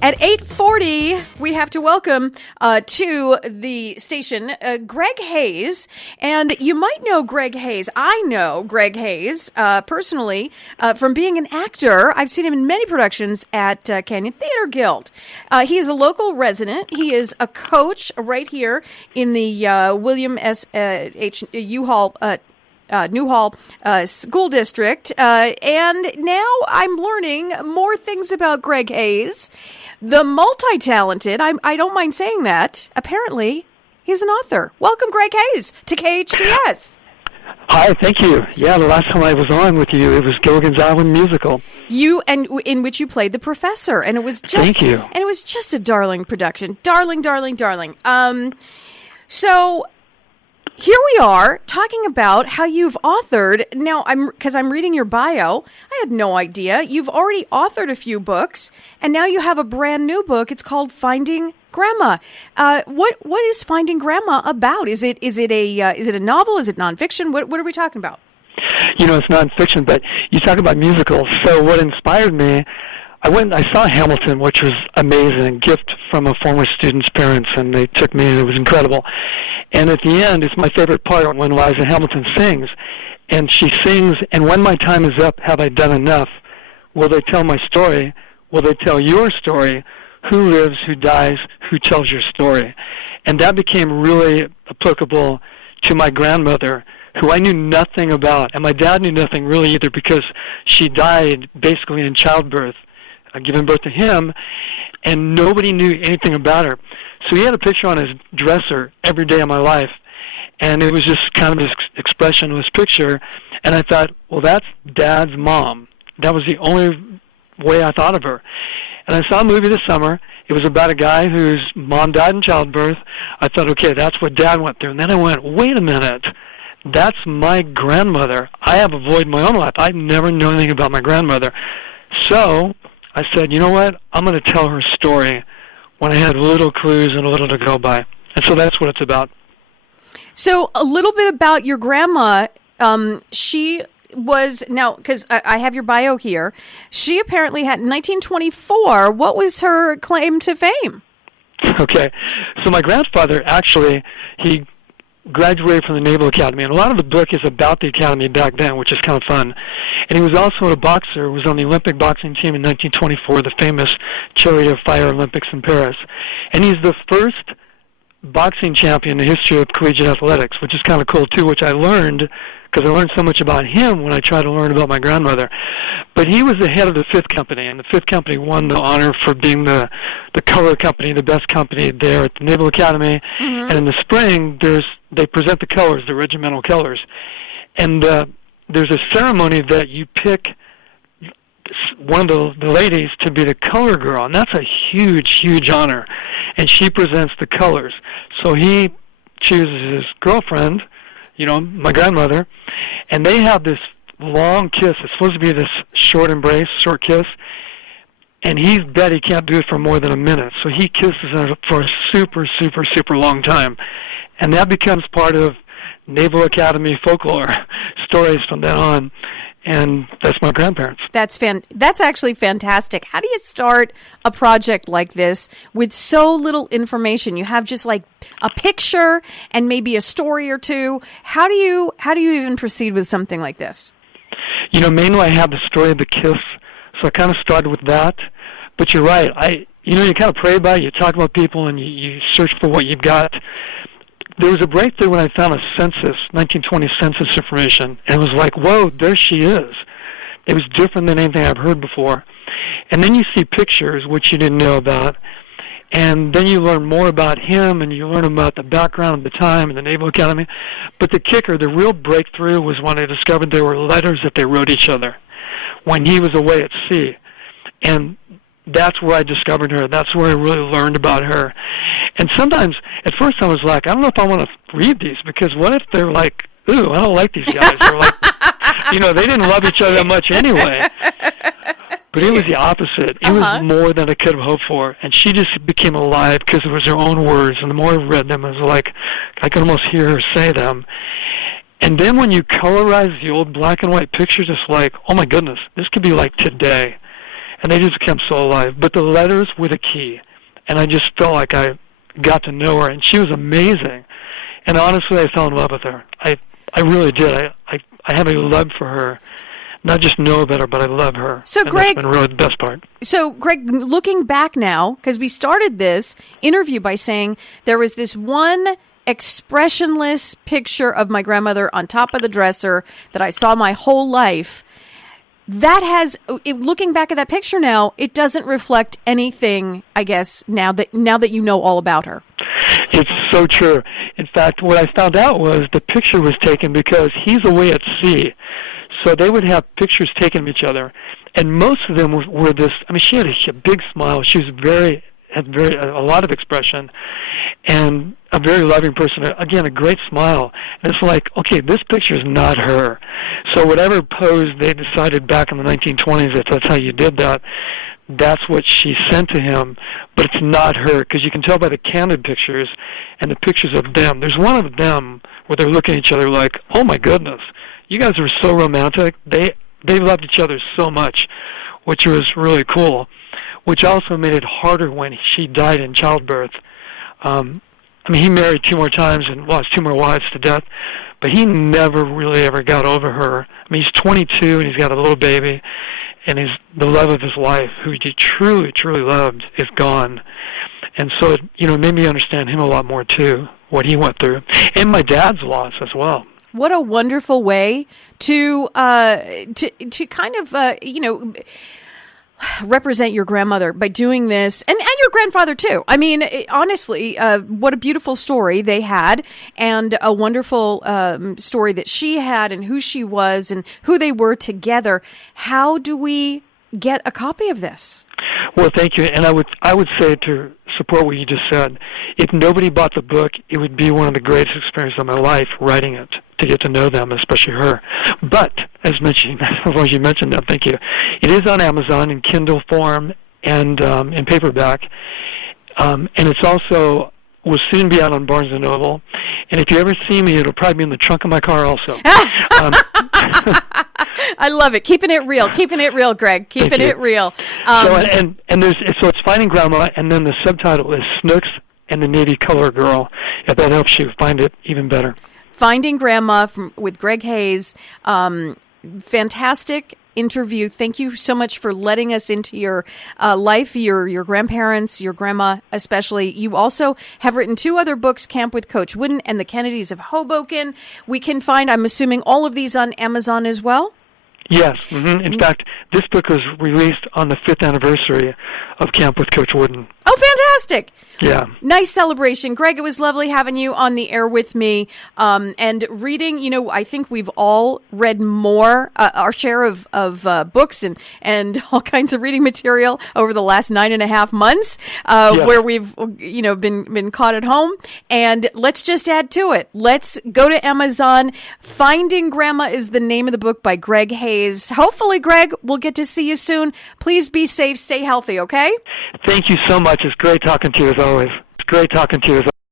At 8:40, we have to welcome to the station Greg Hayes. And you might know Greg Hayes. I know Greg Hayes personally from being an actor. I've seen him in many productions at Canyon Theater Guild. He is a local resident. He is a coach right here in the William S. H. U-Haul Newhall School District. And now I'm learning more things about Greg Hayes, the multi-talented. I don't mind saying that. Apparently, he's an author. Welcome, Greg Hayes, to KHTS. Hi, thank you. Yeah, the last time I was on with you, it was Gilligan's Island musical. In which you played the professor, and it was just thank you. And it was just a darling production, darling. So here we are talking about how you've authored. Now, I'm reading your bio. I had no idea. You've already authored a few books, and now you have a brand new book. It's called Finding Grandma. What is Finding Grandma about? Is it a novel? Is it nonfiction? What are we talking about? It's nonfiction, but you talk about musicals. So what inspired me, I saw Hamilton, which was amazing, a gift from a former student's parents, and they took me, and it was incredible. And at the end, it's my favorite part when Liza Hamilton sings, and she sings, and when my time is up, have I done enough? Will they tell my story? Will they tell your story? Who lives, who dies, who tells your story? And that became really applicable to my grandmother, who I knew nothing about, and my dad knew nothing really either, because she died basically in childbirth, giving birth to him, and nobody knew anything about her. So he had a picture on his dresser every day of my life, and it was just kind of this expressionless picture, and I thought, well, that's Dad's mom. That was the only way I thought of her. And I saw a movie this summer. It was about a guy whose mom died in childbirth. I thought, okay, that's what Dad went through. And then I went, wait a minute. That's my grandmother. I have a void in my own life. I've never known anything about my grandmother. So I said, you know what? I'm going to tell her story when I had little clues and a little to go by. And so that's what it's about. So a little bit about your grandma. She was, now, because I have your bio here, she apparently had, in 1924, what was her claim to fame? Okay. So my grandfather, actually, he graduated from the Naval Academy, and a lot of the book is about the Academy back then, which is kind of fun. And he was also a boxer, was on the Olympic boxing team in 1924, the famous Chariot of Fire Olympics in Paris. And he's the first boxing champion in the history of collegiate athletics, which is kind of cool too, which I learned because I learned so much about him when I tried to learn about my grandmother. But he was the head of the Fifth Company, and the Fifth Company won the honor for being the color company, the best company there at the Naval Academy. Mm-hmm. And in the spring, they present the colors, the regimental colors. And there's a ceremony that you pick one of the ladies to be the color girl, and that's a huge, huge honor. And she presents the colors. So he chooses his girlfriend, my grandmother, and they have this long kiss. It's supposed to be this short embrace, short kiss, and he's bet he can't do it for more than a minute. So he kisses her for a super, super, super long time. And that becomes part of Naval Academy folklore stories from then on. And that's my grandparents. That's actually fantastic. How do you start a project like this with so little information? You have just like a picture and maybe a story or two. How do you even proceed with something like this? Mainly I have the story of the kiss, so I kind of started with that. But you're right. You kind of pray about it, you talk about people, and you search for what you've got. There was a breakthrough when I found a census, 1920 census information, and it was like, whoa, there she is. It was different than anything I've heard before. And then you see pictures, which you didn't know about, and then you learn more about him, and you learn about the background of the time and the Naval Academy. But the kicker, the real breakthrough, was when I discovered there were letters that they wrote each other when he was away at sea. And that's where I discovered her. That's where I really learned about her. And sometimes, at first I was like, I don't know if I want to read these, because what if they're like, ooh, I don't like these guys. They're like, they didn't love each other that much anyway. But it was the opposite. It was more than I could have hoped for. And she just became alive because it was her own words. And the more I read them, it was like, I could almost hear her say them. And then when you colorize the old black and white pictures, it's like, oh my goodness, this could be like today. and they just became so alive. But the letters were the key, and I just felt like I got to know her, and she was amazing. And honestly, I fell in love with her. I really did. I have a love for her. Not just know about her, but I love her. So, and Greg, that's been really the best part. So, Greg, looking back now, because we started this interview by saying there was this one expressionless picture of my grandmother on top of the dresser that I saw my whole life. That has, looking back at that picture now, it doesn't reflect anything, I guess, now that you know all about her. It's so true. In fact, what I found out was the picture was taken because he's away at sea. So they would have pictures taken of each other. And most of them were this, I mean, she had a big smile. She was had a lot of expression and a very loving person. Again, a great smile. And it's like, okay, this picture is not her. So whatever pose they decided back in the 1920s that that's how you did that, that's what she sent to him, but it's not her, because you can tell by the candid pictures and the pictures of them. There's one of them where they're looking at each other like, oh my goodness, you guys are so romantic. They loved each other so much, which was really cool, which also made it harder when she died in childbirth. I mean, he married 2 more times and lost 2 more wives to death, but he never really ever got over her. I mean, he's 22 and he's got a little baby, and the love of his life, who he truly, truly loved, is gone. And so it, made me understand him a lot more too, what he went through, and my dad's loss as well. What a wonderful way to kind of represent your grandmother by doing this, and your grandfather too. I mean, honestly, what a beautiful story they had, and a wonderful story that she had, and who she was, and who they were together. How do we get a copy of this? Well, thank you. And I would say, to support what you just said, if nobody bought the book, it would be one of the greatest experiences of my life writing it, to get to know them, especially her. But as you mentioned that, thank you. It is on Amazon in Kindle form and in paperback, and it's also will soon be out on Barnes & Noble. And if you ever see me, it'll probably be in the trunk of my car also. I love it. Keeping it real, Greg. Keeping it real. So it's Finding Grandma, and then the subtitle is Snooks and the Navy Color Girl. If that helps you find it even better. Finding Grandma with Greg Hayes. Fantastic interview. Thank you so much for letting us into your life, your grandparents, your grandma especially. You also have written 2 other books, Camp with Coach Wooden and The Kennedys of Hoboken. We can find, I'm assuming, all of these on Amazon as well? Yes. Mm-hmm. In fact, this book was released on the 5th anniversary of Camp with Coach Wooden. Oh, fantastic. Yeah. Nice celebration. Greg, it was lovely having you on the air with me. And reading, I think we've all read more, our share of books and all kinds of reading material over the last 9.5 months, where we've, been caught at home. And let's just add to it. Let's go to Amazon. Finding Grandma is the name of the book by Greg Hayes. Hopefully, Greg, we'll get to see you soon. Please be safe. Stay healthy, okay? Thank you so much. It's great talking to you as always.